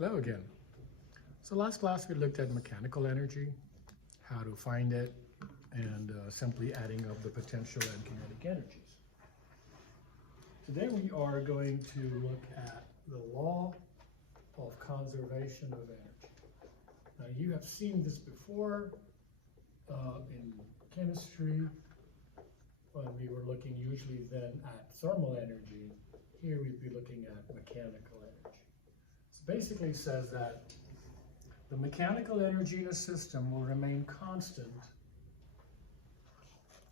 Hello again. So last class we looked at mechanical energy, how to find it, and simply adding up the potential and kinetic energies. Today we are going to look at the law of conservation of energy. Now you have seen this before in chemistry when we were looking usually then at thermal energy. Here we'd be looking at mechanical energy. So basically it says that the mechanical energy in a system will remain constant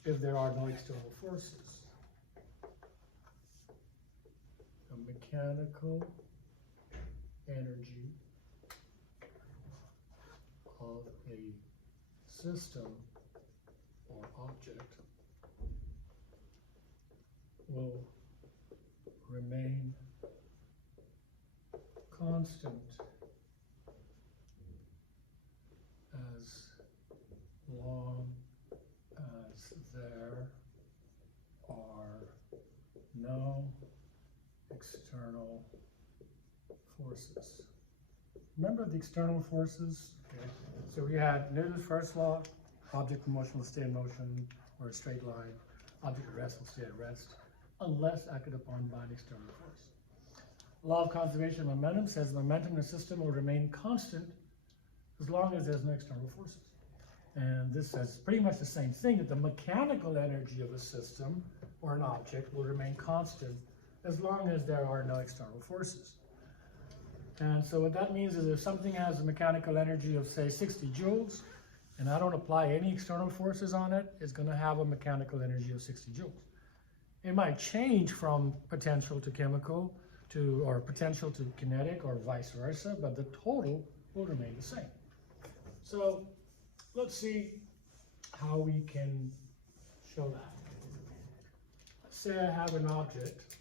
if there are no external forces. The mechanical energy of a system or object will remain constant as long as there are no external forces. Remember the external forces? Okay. So we had Newton's first law, object in motion will stay in motion or a straight line, object at rest will stay at rest, unless acted upon by an external force. Law of conservation of momentum says momentum in a system will remain constant as long as there's no external forces. And this says pretty much the same thing, that the mechanical energy of a system or an object will remain constant as long as there are no external forces. And so what that means is if something has a mechanical energy of, say, 60 joules, and I don't apply any external forces on it, it's going to have a mechanical energy of 60 joules. It might change from potential to chemical or potential to kinetic or vice versa, but the total will remain the same. So let's see how we can show that. Let's say I have an object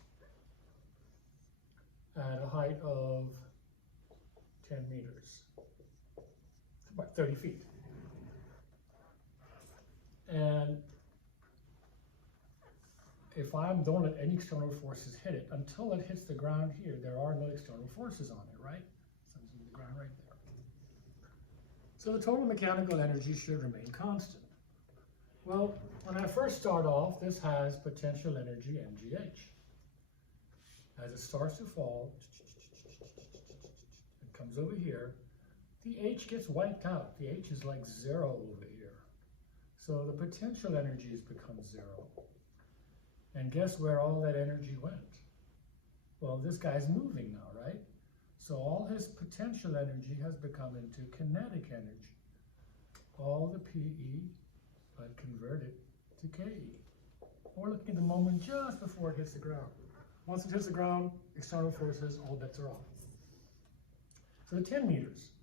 at a height of 10 meters, about 30 feet. And if I don't let any external forces hit it, until it hits the ground here, there are no external forces on it, right? So it's in the ground right there. So the total mechanical energy should remain constant. Well, when I first start off, this has potential energy mgh. As it starts to fall, it comes over here, the h gets wiped out. The h is like 0 over here. So the potential energy has become 0. And guess where all that energy went? Well, this guy's moving now, right? So all his potential energy has become into kinetic energy. All the PE, but converted to KE. We're looking at the moment just before it hits the ground. Once it hits the ground, external forces, all bets are off. So the 10 meters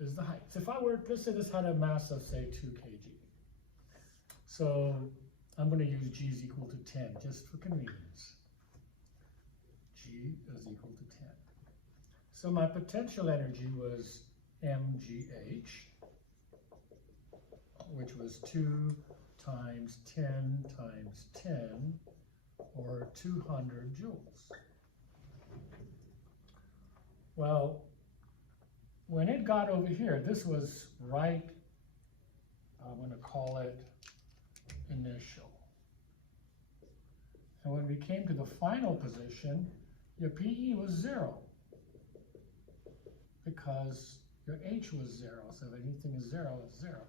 is the height. So if I were, let's say this had a mass of, say, 2 kg. So I'm going to use G is equal to 10, just for convenience. G is equal to 10. So my potential energy was mgh, which was 2 times 10 times 10, or 200 joules. Well, when it got over here, this was right, I'm going to call it initial. And when we came to the final position, your PE was 0 because your H was 0. So if anything is 0, it's 0.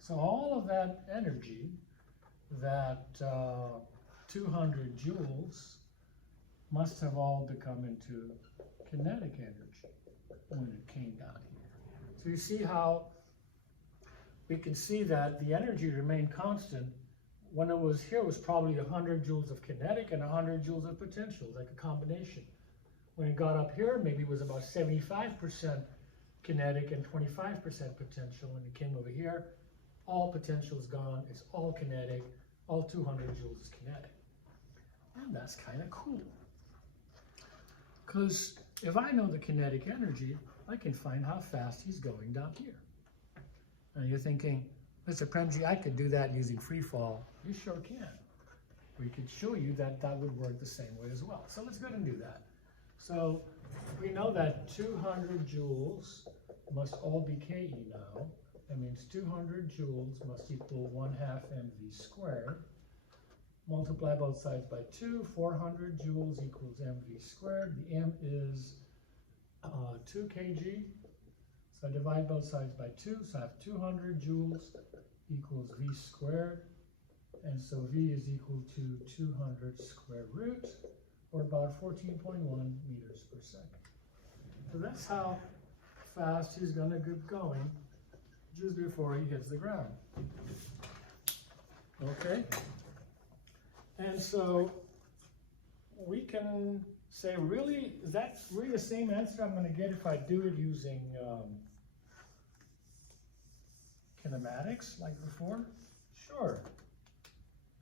So all of that energy, that 200 joules, must have all become into kinetic energy when it came down here. So you see how we can see that the energy remained constant. When it was here, it was probably 100 joules of kinetic and 100 joules of potential, like a combination. When it got up here, maybe it was about 75% kinetic and 25% potential. When it came over here, all potential is gone, it's all kinetic, all 200 joules is kinetic. And that's kind of cool. Because if I know the kinetic energy, I can find how fast he's going down here. And you're thinking, Mr. Premji, I could do that using free fall. You sure can. We could show you that that would work the same way as well. So let's go ahead and do that. So we know that 200 joules must all be KE now. That means 200 joules must equal 1/2 mv squared. Multiply both sides by 2, 400 joules equals mv squared. The m is 2 kg. So I divide both sides by 2, so I have 200 joules equals v squared. And so v is equal to 200 square root, or about 14.1 meters per second. So that's how fast he's going to get going just before he hits the ground. Okay? And so we can say, really, is that really the same answer I'm going to get if I do it using kinematics like before? Sure.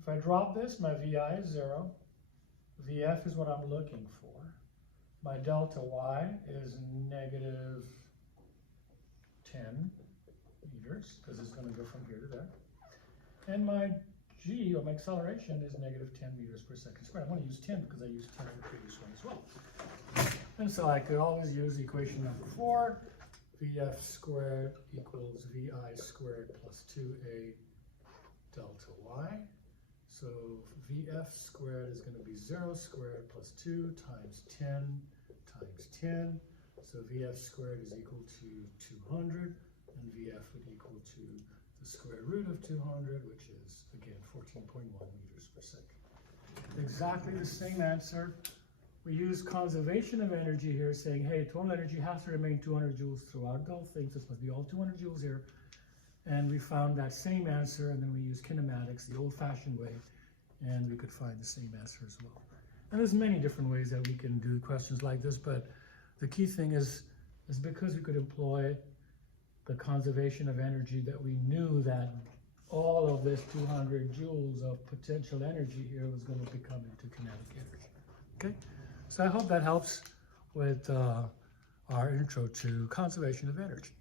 If I drop this, my VI is 0. VF is what I'm looking for. My delta Y is negative 10 meters, because it's going to go from here to there. And my G, or my acceleration, is negative 10 meters per second squared. I'm going to use 10 because I used 10 in the previous one as well. And so I could always use equation number 4. VF squared equals VI squared plus 2A delta Y. So VF squared is going to be 0 squared plus 2 times 10 times 10. So VF squared is equal to 200, and VF would equal to the square root of 200, which is, again, 14.1 meters per second. Exactly the same answer. We use conservation of energy here, saying, hey, total energy has to remain 200 joules throughout the whole thing, so this must be all 200 joules here. And we found that same answer, and then we use kinematics, the old-fashioned way, and we could find the same answer as well. And there's many different ways that we can do questions like this, but the key thing is because we could employ the conservation of energy, that we knew that all of this 200 joules of potential energy here was going to become into kinetic energy. Okay, so I hope that helps with our intro to conservation of energy.